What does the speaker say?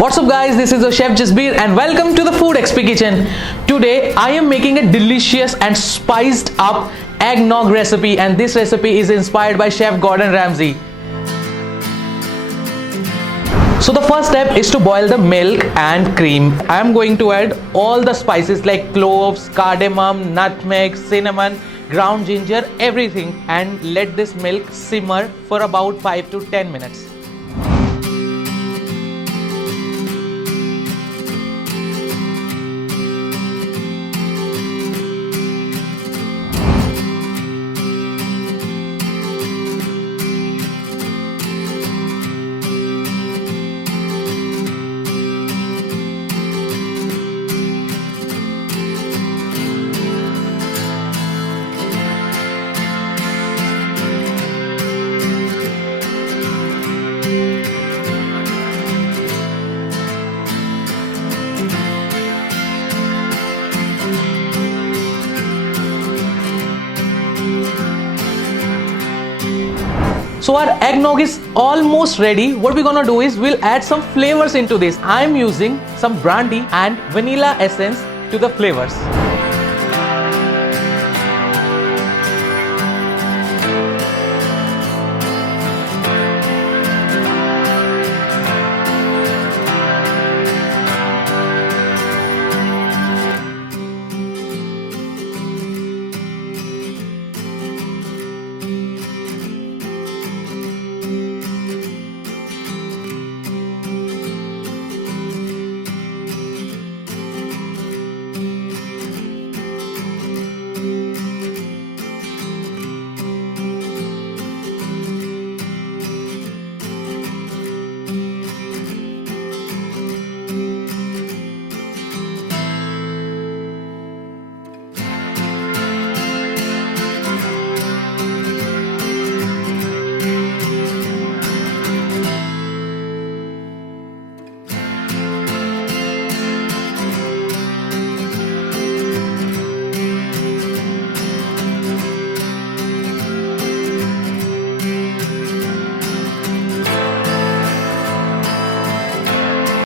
What's up guys, this is your chef Jasbir and welcome to the TheFoodXP kitchen. Today I am making a delicious and spiced up eggnog recipe, and this recipe is inspired by Chef Gordon Ramsay. So the first step is to boil the milk and cream. I am going to add all the spices like cloves, cardamom, nutmeg, cinnamon, ground ginger, everything, and let this milk simmer for about 5 to 10 minutes. So our eggnog is almost ready. What we're gonna do is we'll add some flavors into this. I'm using some brandy and vanilla essence to the flavors.